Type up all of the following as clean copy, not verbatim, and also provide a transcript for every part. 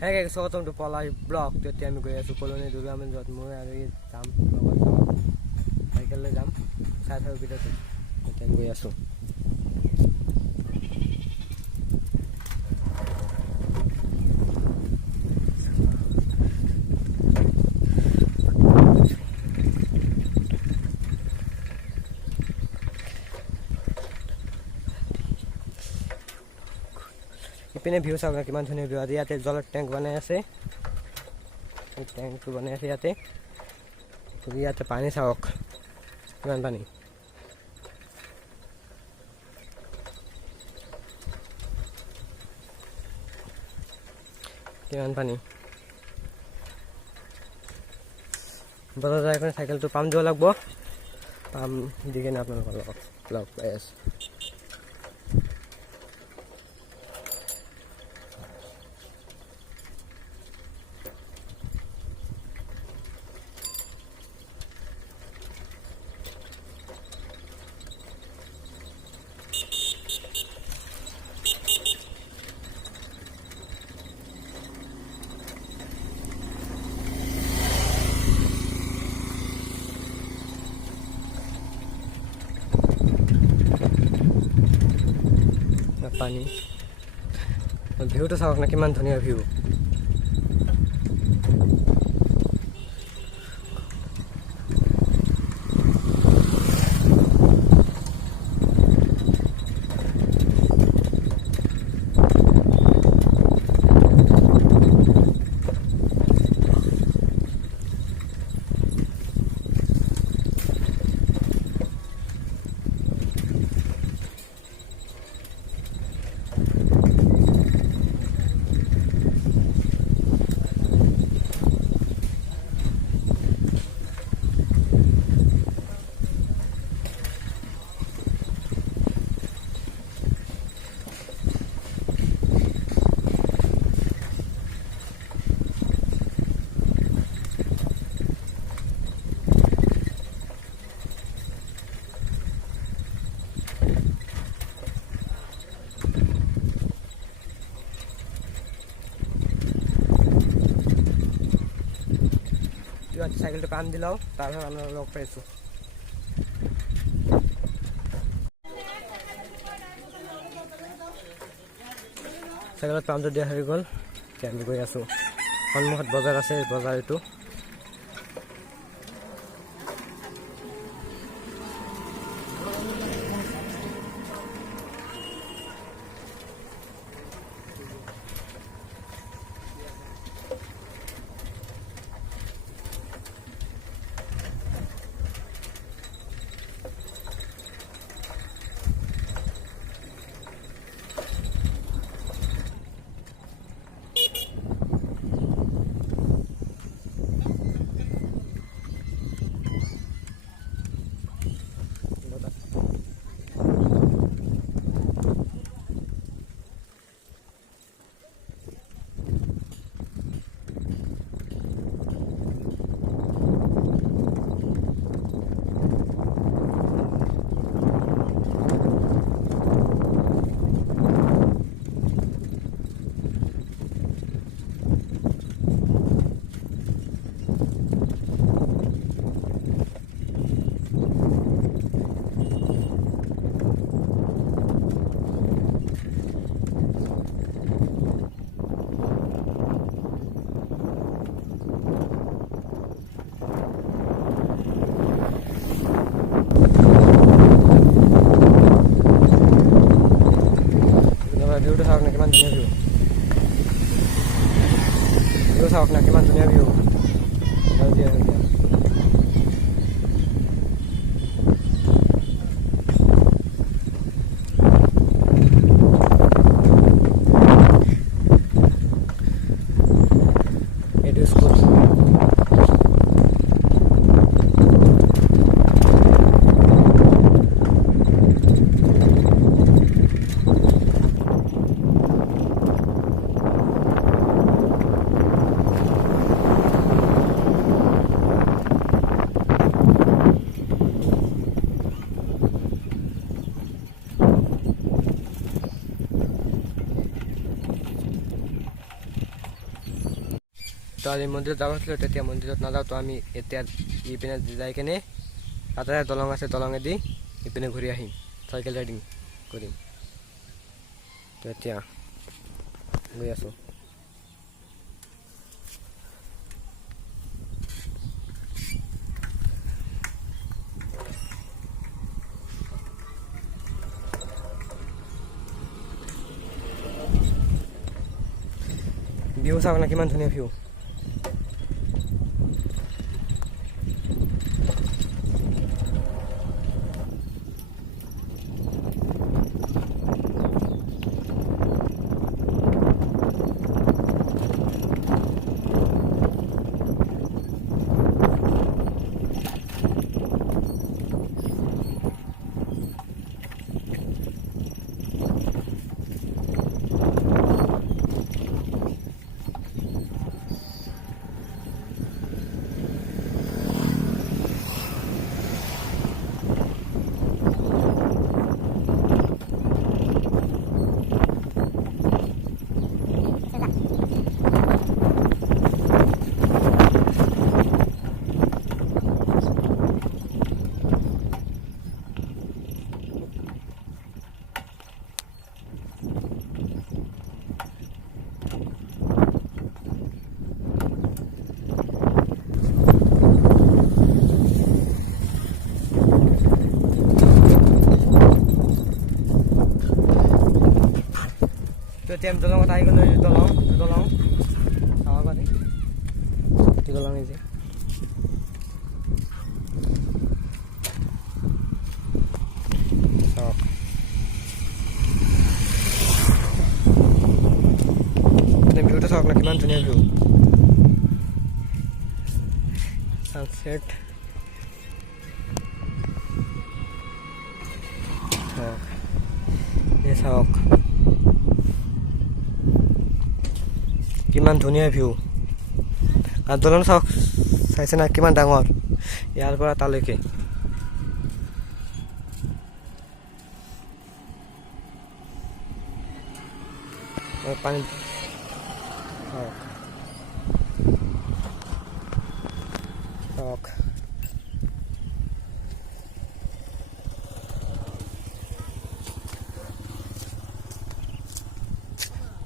Hey guys, welcome to Paula Blog. Today I'm going to Colony Durham and Jotmo and Jam. Cycle jam. Sat have bit of it. I'm going to इपिने भ्यू चाওক किमान धुनिया view आज याते जलर tank बनाय আছে এই ট্যাঙ্ক बनाय আছে याते याते पानी चाওক किमान पानी किमान पानी बजार जाय कोन साइकेल तो पाम जो लागबो पाम दिगे ना आपन लग पाइस पानी भ्यू तो चाওক ना किमान धुनिया भ्यू साइकेल तो काम दिलाओ तार আমরা লগ পাইছো সাইকেলত পাম দিয়া হৈ গল আমি গৈ আছো সন্মুখত বজাৰ আছে বজাৰ এটো चाওক ना किमान धुनिया भ्यू তো আজি মন্দিৰত যাব আছিলোঁ, তেতিয়া মন্দিৰত নাযাওঁ। তো আমি এতিয়া ইপিনে যাই কিনে তাতে দলং আছে, দলঙেদি ইপিনে ঘূৰি আহিম, চাইকেল ৰাইডিং কৰিম। তো এতিয়া গৈ আছোঁ। ভিউ চাওক না, কিমান ধুনীয়া ভিউ। তো এতিয়া আমি দলঙত আহি গ'লো। দলং চাব পাৰি, দলং এই যে চাওক। ভিউটো চাওক না, কিমান ধুনীয়া ভিউ। সানসেট চাওক, এই চাওক কিমান ধুনীয়া ভিউ। আৰু দলং চাওক, চাইছে না কিমান ডাঙৰ, ইয়াৰ পৰা তালৈকে। পানী চাওক, চাওক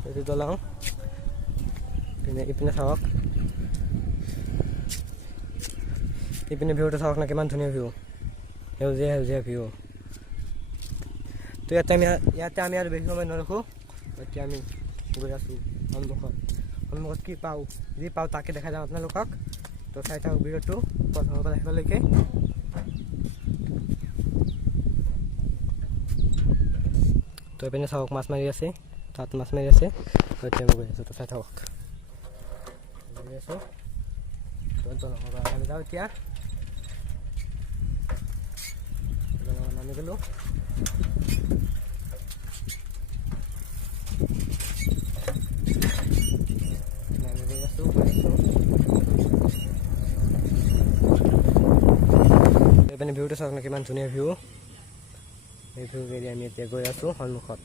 এইটো দলং। ইপিনে চাওক, ইপিনে ভিউটো চাওক না, কিমান ধুনীয়া ভিউ, সেউজীয়া সেউজীয়া ভিউ। তো ইয়াতে আমি আৰু বেছি সময় নৰখোঁ। এতিয়া আমি গৈ আছোঁ সন্মুখত কি পাওঁ, যি পাওঁ তাকে দেখা যাম আপোনালোকক। তো চাই থাকক ভিডিঅ'টো প্ৰথমৰ পৰা শেষলৈকে। তো এইপিনে চাওক, মাছ মাৰি আছে, তাত মাছ মাৰি আছে। তো এতিয়া মই গৈ আছোঁ, তো চাই থাকক। গৈ আছোঁ, আমি যাওঁ এতিয়া। নামি গ'লোঁ। এইপিনে ভিউটো চাওক না, কিমান ধুনীয়া ভিউ। এই ভিউ এৰি আমি এতিয়া গৈ আছোঁ সন্মুখত।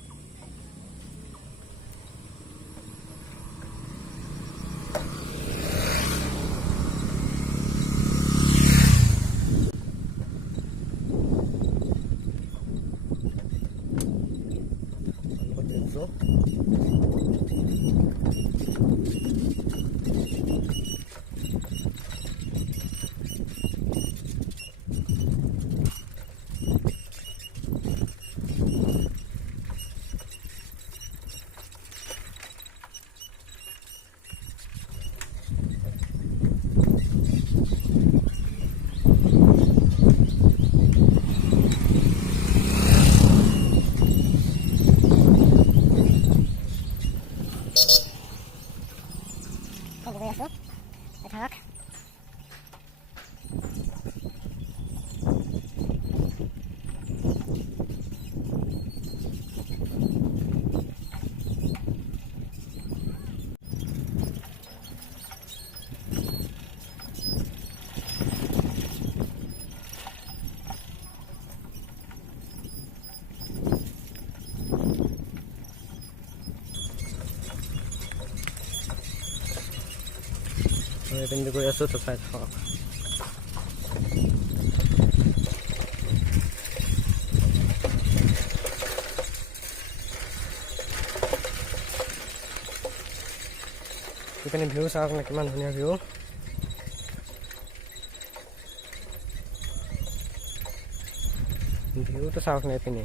মই এইপিনে গৈ আছোঁ তো চাই থাকক এইপিনে ভিউ চাওক না কিমান ধুনীয়া ভিউ ভিউটো চাওক না এইপিনে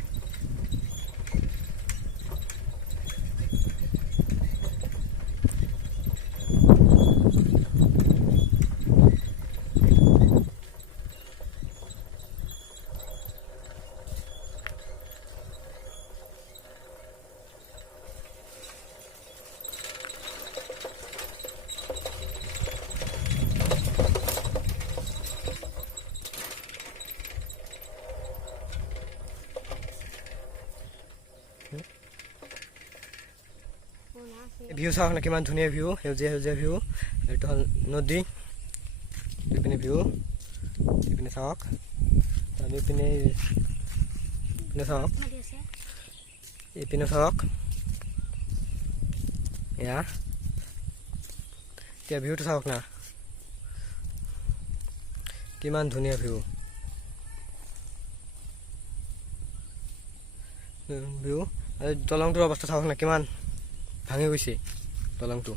ভিউ চাওক না কিমান ধুনীয়া ভিউ সেউজীয়া সেউজীয়া ভিউ এইটো হ'ল নদী এইপিনে ভিউ এইপিনে চাওক আমি এইপিনে চাওক এইপিনে চাওক এয়া এতিয়া ভিউটো চাওক না কিমান ধুনীয়া ভিউ ভিউ আৰু দলংটোৰ অৱস্থা চাওক না কিমান ভাঙি গৈছে দলংটো